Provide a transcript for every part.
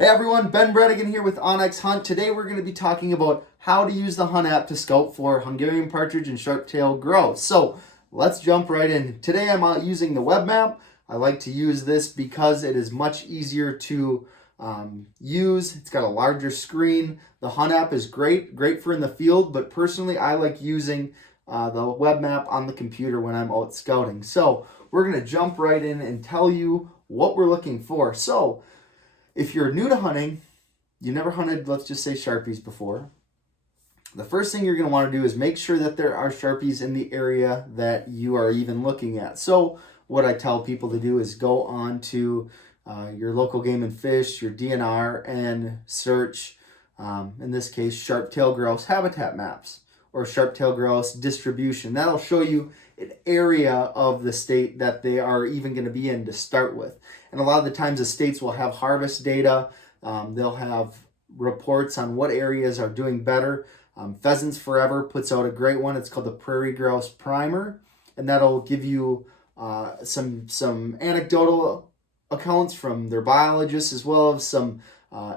Hey everyone, Ben Brettingen here with Onyx Hunt. Today we're going to be talking about how to use the Hunt app to scout for Hungarian Partridge and Sharptail Grouse. So let's jump right in. Today I'm using the web map. I like to use this because it is much easier to use. It's got a larger screen. The Hunt app is great for in the field, but personally I like using the web map on the computer when I'm out scouting. So we're going to jump right in and tell you what we're looking for. So if you're new to hunting, you never hunted, let's just say, Sharpies before, the first thing you're going to want to do is make sure that there are Sharpies in the area that you are even looking at. So what I tell people to do is go on to your local Game and Fish, your DNR, and search, in this case, Sharptail Grouse habitat maps or Sharptail Grouse distribution. That'll show you an area of the state that they are even going to be in to start with. And a lot of the times the states will have harvest data. They'll have reports on what areas are doing better. Pheasants Forever puts out a great one. It's called the Prairie Grouse Primer. And that'll give you some anecdotal accounts from their biologists, as well as some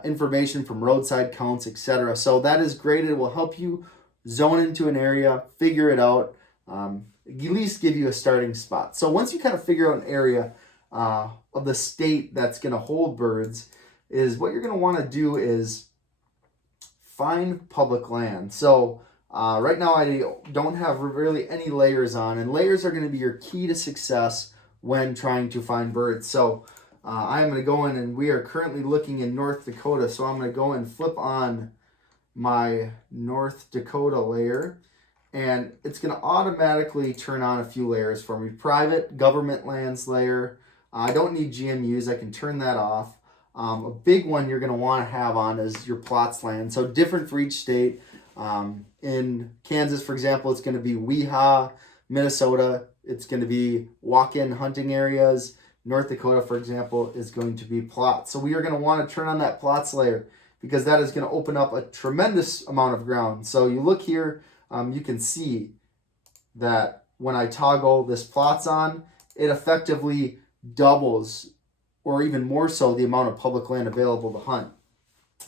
information from roadside counts, etc. So that is great. It will help you zone into an area, figure it out, at least give you a starting spot. So once you kind of figure out an area of the state that's going to hold birds, is what you're going to want to do is find public land. So right now I don't have really any layers on, and layers are going to be your key to success when trying to find birds. So I'm going to go in, and we are currently looking in North Dakota, so I'm going to go and flip on my North Dakota layer, and it's going to automatically turn on a few layers for me. Private government lands layer. I don't need GMUs. I can turn that off. A big one you're going to want to have on is your plots land. So different for each state. In Kansas, for example, it's going to be WIHA. Minnesota, it's going to be walk-in hunting areas. North Dakota, for example, is going to be plots. So we are going to want to turn on that plots layer, because that is going to open up a tremendous amount of ground. So you look here, you can see that when I toggle this plots on, it effectively doubles, or even more so, the amount of public land available to hunt.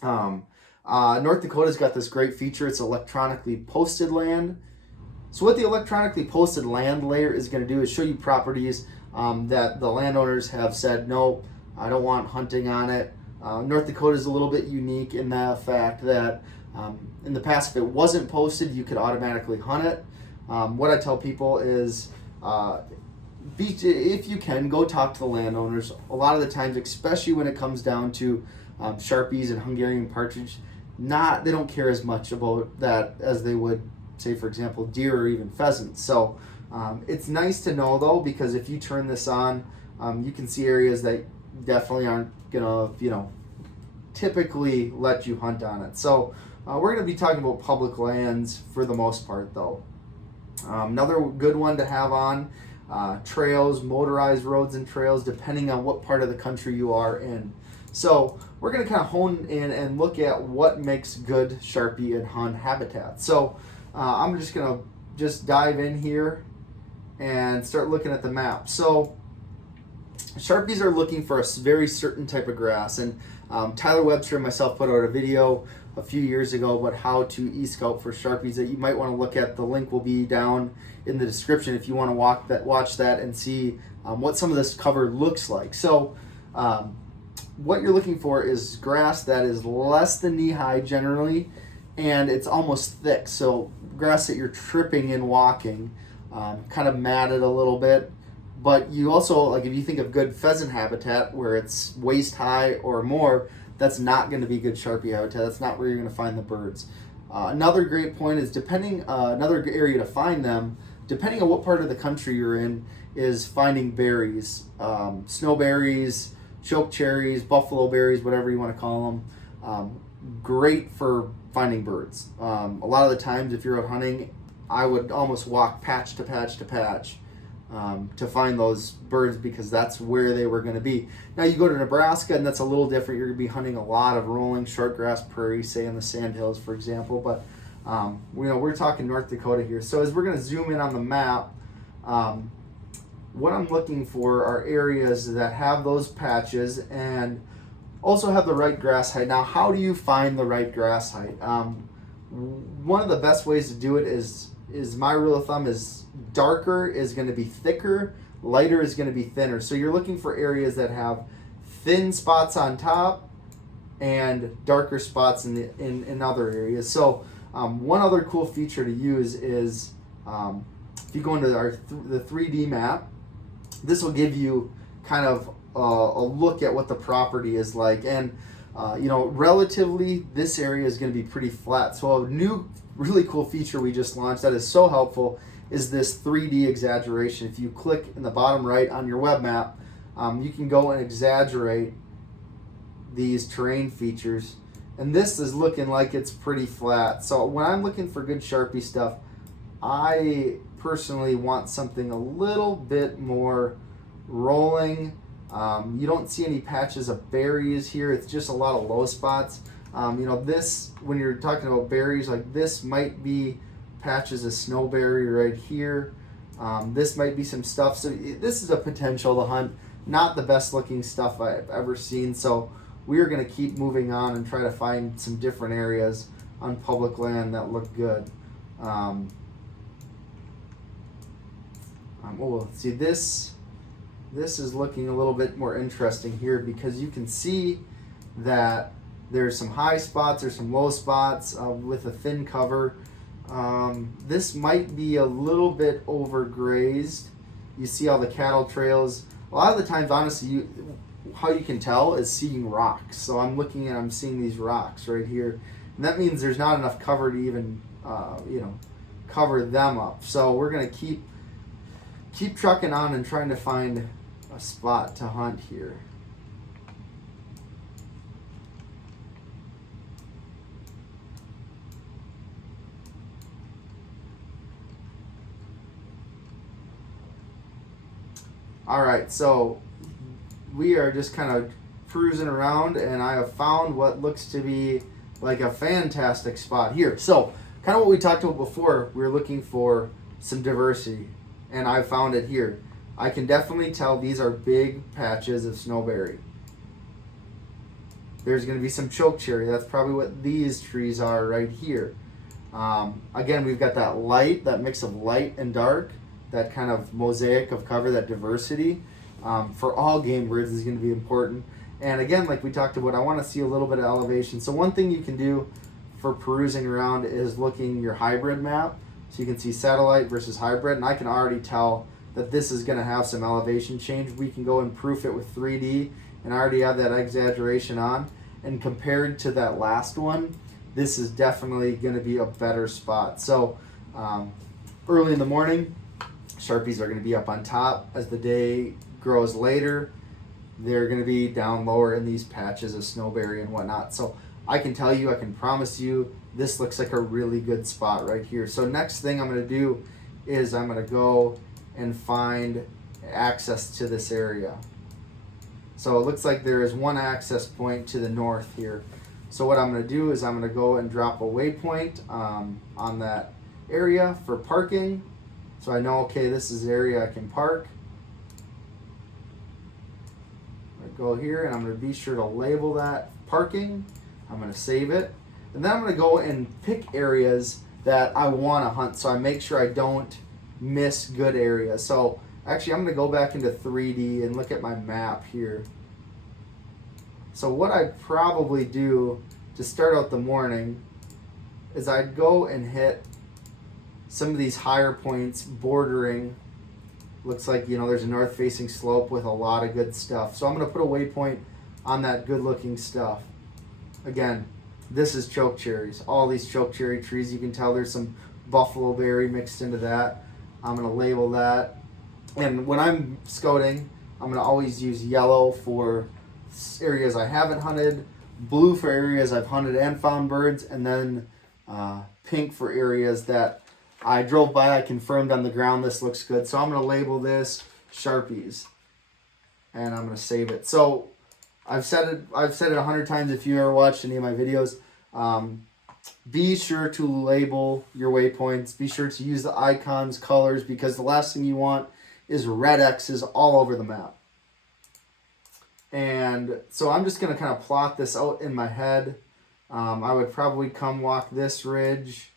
North Dakota's got this great feature. It's electronically posted land. So what the electronically posted land layer is going to do is show you properties that the landowners have said, no, I don't want hunting on it. North Dakota is a little bit unique in the fact that in the past, if it wasn't posted, you could automatically hunt it. What I tell people is, if you can, go talk to the landowners. A lot of the times, especially when it comes down to Sharpies and Hungarian Partridge, they don't care as much about that as they would, say, for example, deer or even pheasants. So it's nice to know, though, because if you turn this on, you can see areas that definitely aren't gonna, typically let you hunt on it. So we're gonna be talking about public lands for the most part, though. Another good one to have on, trails, motorized roads and trails, depending on what part of the country you are in. So we're gonna kind of hone in and look at what makes good Sharpie and Hun habitat. So I'm just gonna dive in here and start looking at the map. So Sharpies are looking for a very certain type of grass, and Tyler Webster and myself put out a video a few years ago about how to e-scout for Sharpies that you might want to look at. The link will be down in the description if you want to watch that and see what some of this cover looks like. So what you're looking for is grass that is less than knee-high generally, and it's almost thick. So grass that you're tripping in walking, kind of matted a little bit. But you also, like, if you think of good pheasant habitat where it's waist high or more, that's not going to be good Sharpie habitat. That's not where you're going to find the birds. Another great point is another area to find them, depending on what part of the country you're in, is finding berries. Snowberries, choke cherries, buffalo berries, whatever you want to call them. Great for finding birds. A lot of the times if you're out hunting, I would almost walk patch to patch to patch to find those birds, because that's where they were going to be. Now you go to Nebraska, and that's a little different. You're going to be hunting a lot of rolling shortgrass prairie, say in the sandhills, for example. But we're talking North Dakota here. So as we're going to zoom in on the map, what I'm looking for are areas that have those patches, and Also have the right grass height. Now, how do you find the right grass height? One of the best ways to do it is my rule of thumb is darker is going to be thicker, lighter is going to be thinner. So you're looking for areas that have thin spots on top and darker spots in other areas. So one other cool feature to use is if you go into the 3D map, this will give you kind of a look at what the property is like. And relatively this area is going to be pretty flat. So a new really cool feature we just launched that is so helpful is this 3D exaggeration. If you click in the bottom right on your web map, you can go and exaggerate these terrain features, and this is looking like it's pretty flat. So when I'm looking for good Sharpie stuff, I personally want something a little bit more rolling. You don't see any patches of berries here. It's just a lot of low spots. This, when you're talking about berries, like this might be patches of snowberry right here. This might be some stuff. So this is a potential to hunt. Not the best looking stuff I've ever seen. So we are going to keep moving on and try to find some different areas on public land that look good. See this is looking a little bit more interesting here because you can see that there's some high spots or some low spots with a thin cover. This might be a little bit overgrazed. You see all the cattle trails. A lot of the times, honestly, how you can tell is seeing rocks. So I'm seeing these rocks right here, and that means there's not enough cover to even cover them up. So we're gonna keep trucking on and trying to find a spot to hunt here. All right, so we are just kind of cruising around, and I have found what looks to be like a fantastic spot here. So kind of what we talked about before, we were looking for some diversity, and I found it here. I can definitely tell these are big patches of snowberry. There's going to be some chokecherry. That's probably what these trees are right here. Again, we've got that mix of light and dark, that kind of mosaic of cover, that diversity. For all game birds is going to be important. And again, like we talked about, I want to see a little bit of elevation. So one thing you can do for perusing around is looking your hybrid map. So you can see satellite versus hybrid, and I can already tell that this is going to have some elevation change. We can go and proof it with 3D, and I already have that exaggeration on. And compared to that last one, this is definitely going to be a better spot. So early in the morning, Sharpies are going to be up on top. As the day grows later, they're going to be down lower in these patches of snowberry and whatnot. So I can tell you, I can promise you, this looks like a really good spot right here. So next thing I'm going to do is I'm going to go and find access to this area. So it looks like there is one access point to the north here. So what I'm going to do is I'm going to go and drop a waypoint on that area for parking. So I know, okay, this is the area I can park. I go here and I'm going to be sure to label that parking. I'm going to save it. And then I'm going to go and pick areas that I want to hunt so I make sure I don't miss good areas. So actually I'm going to go back into 3D and look at my map here. So what I'd probably do to start out the morning is I'd go and hit some of these higher points bordering. Looks like, there's a north facing slope with a lot of good stuff. So I'm going to put a waypoint on that good looking stuff. Again, this is chokecherries. All these chokecherry trees, you can tell there's some buffalo berry mixed into that. I'm going to label that. And when I'm scouting, I'm going to always use yellow for areas I haven't hunted, blue for areas I've hunted and found birds, and then pink for areas that I drove by, I confirmed on the ground this looks good. So I'm going to label this Sharpies, and I'm going to save it. So I've said it 100 times if you ever watched any of my videos. Be sure to label your waypoints. Be sure to use the icons, colors, because the last thing you want is red X's all over the map. And so I'm just going to kind of plot this out in my head. I would probably come walk this ridge.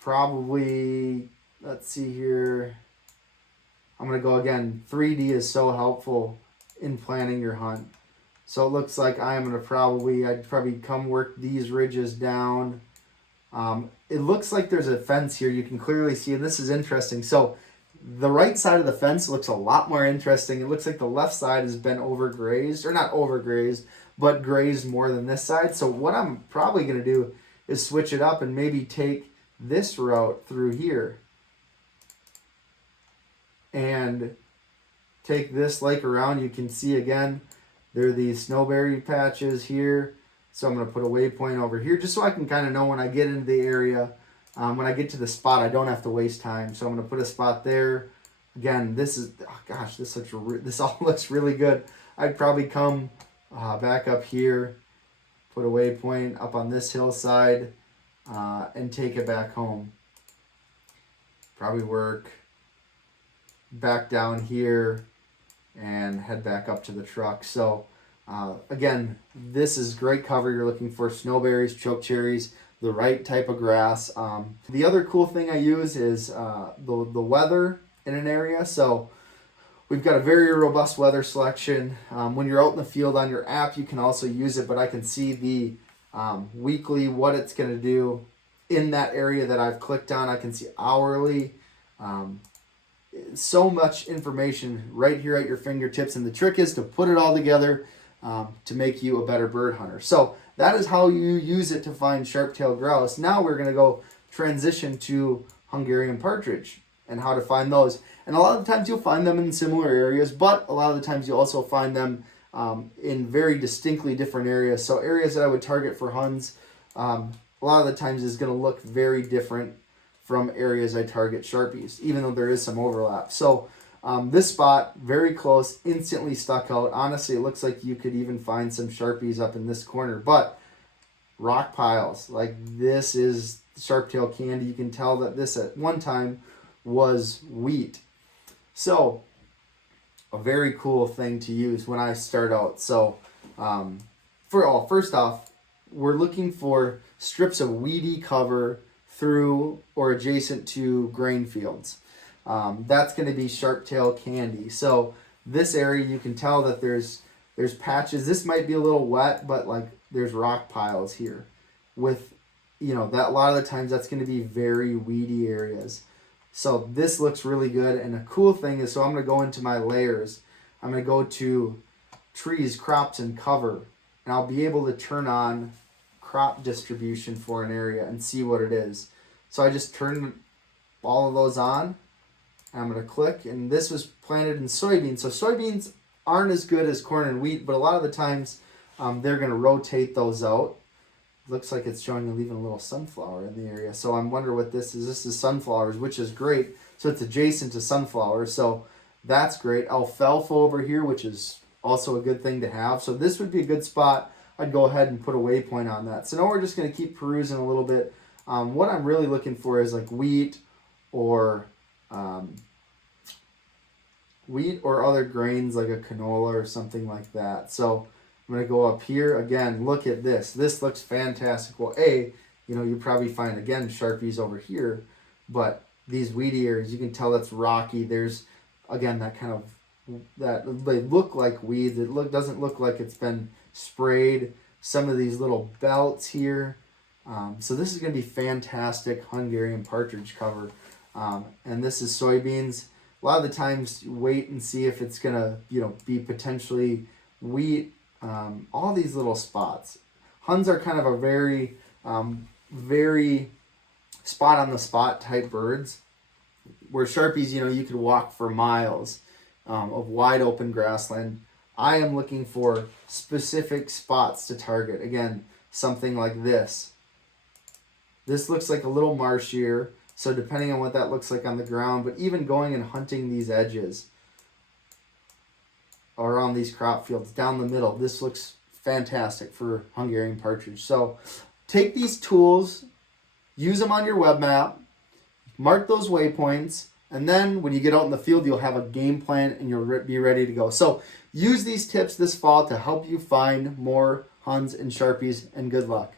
Probably, let's see here. I'm going to go again. 3D is so helpful in planning your hunt. So it looks like I'm going to I'd probably come work these ridges down. It looks like there's a fence here. You can clearly see, and this is interesting. So the right side of the fence looks a lot more interesting. It looks like the left side has been overgrazed, or not overgrazed, but grazed more than this side. So what I'm probably going to do is switch it up and maybe take this route through here and take this lake around. You can see again, there are these snowberry patches here. So I'm going to put a waypoint over here just so I can kind of know when I get into the area. When I get to the spot, I don't have to waste time. So I'm going to put a spot there. Again, this is, oh gosh, this all looks really good. I'd probably come back up here, put a waypoint up on this hillside, and take it back home. Probably work back down here and head back up to the truck. So again, this is great cover. You're looking for snowberries, chokecherries, the right type of grass. The other cool thing I use is the weather in an area. So we've got a very robust weather selection. When you're out in the field on your app, you can also use it, but I can see the weekly, what it's going to do in that area that I've clicked on. I can see hourly. So much information right here at your fingertips, and the trick is to put it all together to make you a better bird hunter. So that is how you use it to find sharp-tailed grouse. Now we're going to go transition to Hungarian partridge and how to find those. And a lot of the times you'll find them in similar areas, but a lot of the times you'll also find them in very distinctly different areas. So areas that I would target for Huns, a lot of the times is going to look very different from areas I target Sharpies, even though there is some overlap. So this spot, very close, instantly stuck out. Honestly, it looks like you could even find some Sharpies up in this corner, but rock piles, like this is Sharptail candy. You can tell that this at one time was wheat. So a very cool thing to use when I start out. So first off, we're looking for strips of weedy cover through or adjacent to grain fields. That's going to be Sharptail candy. So this area, you can tell that there's patches. This might be a little wet, but like there's rock piles here with, that a lot of the times that's going to be very weedy areas. So this looks really good. And a cool thing is, so I'm going to go into my layers. I'm going to go to trees, crops, and cover, and I'll be able to turn on crop distribution for an area and see what it is. So I just turn all of those on. I'm going to click, and this was planted in soybeans. So soybeans aren't as good as corn and wheat, but a lot of the times they're going to rotate those out. Looks like it's showing and leaving a little sunflower in the area. So I'm wondering what this is. This is sunflowers, which is great. So it's adjacent to sunflowers. So that's great. Alfalfa over here, which is also a good thing to have. So this would be a good spot. I'd go ahead and put a waypoint on that. So now we're just going to keep perusing a little bit. What I'm really looking for is like wheat or other grains like a canola or something like that. So I'm going to go up here. Again, look at this. This looks fantastic. Well, you probably find, again, Sharpies over here, but these weedy areas, you can tell it's rocky. There's, again, that kind of, that they look like weeds. It doesn't look like it's been sprayed. Some of these little belts here. So this is going to be fantastic Hungarian partridge cover. And this is soybeans. A lot of the times, wait and see if it's going to, be potentially wheat. All these little spots. Huns are kind of a very, very spot on the spot type birds, where Sharpies, you could walk for miles of wide open grassland. I am looking for specific spots to target. Again, something like this. This looks like a little marshier, so depending on what that looks like on the ground, but even going and hunting these edges around these crop fields down the middle, this looks fantastic for Hungarian partridge. So take these tools, use them on your web map, mark those waypoints, And then when you get out in the field, you'll have a game plan and you'll be ready to go. So use these tips this fall to help you find more Huns and Sharpies, and good luck.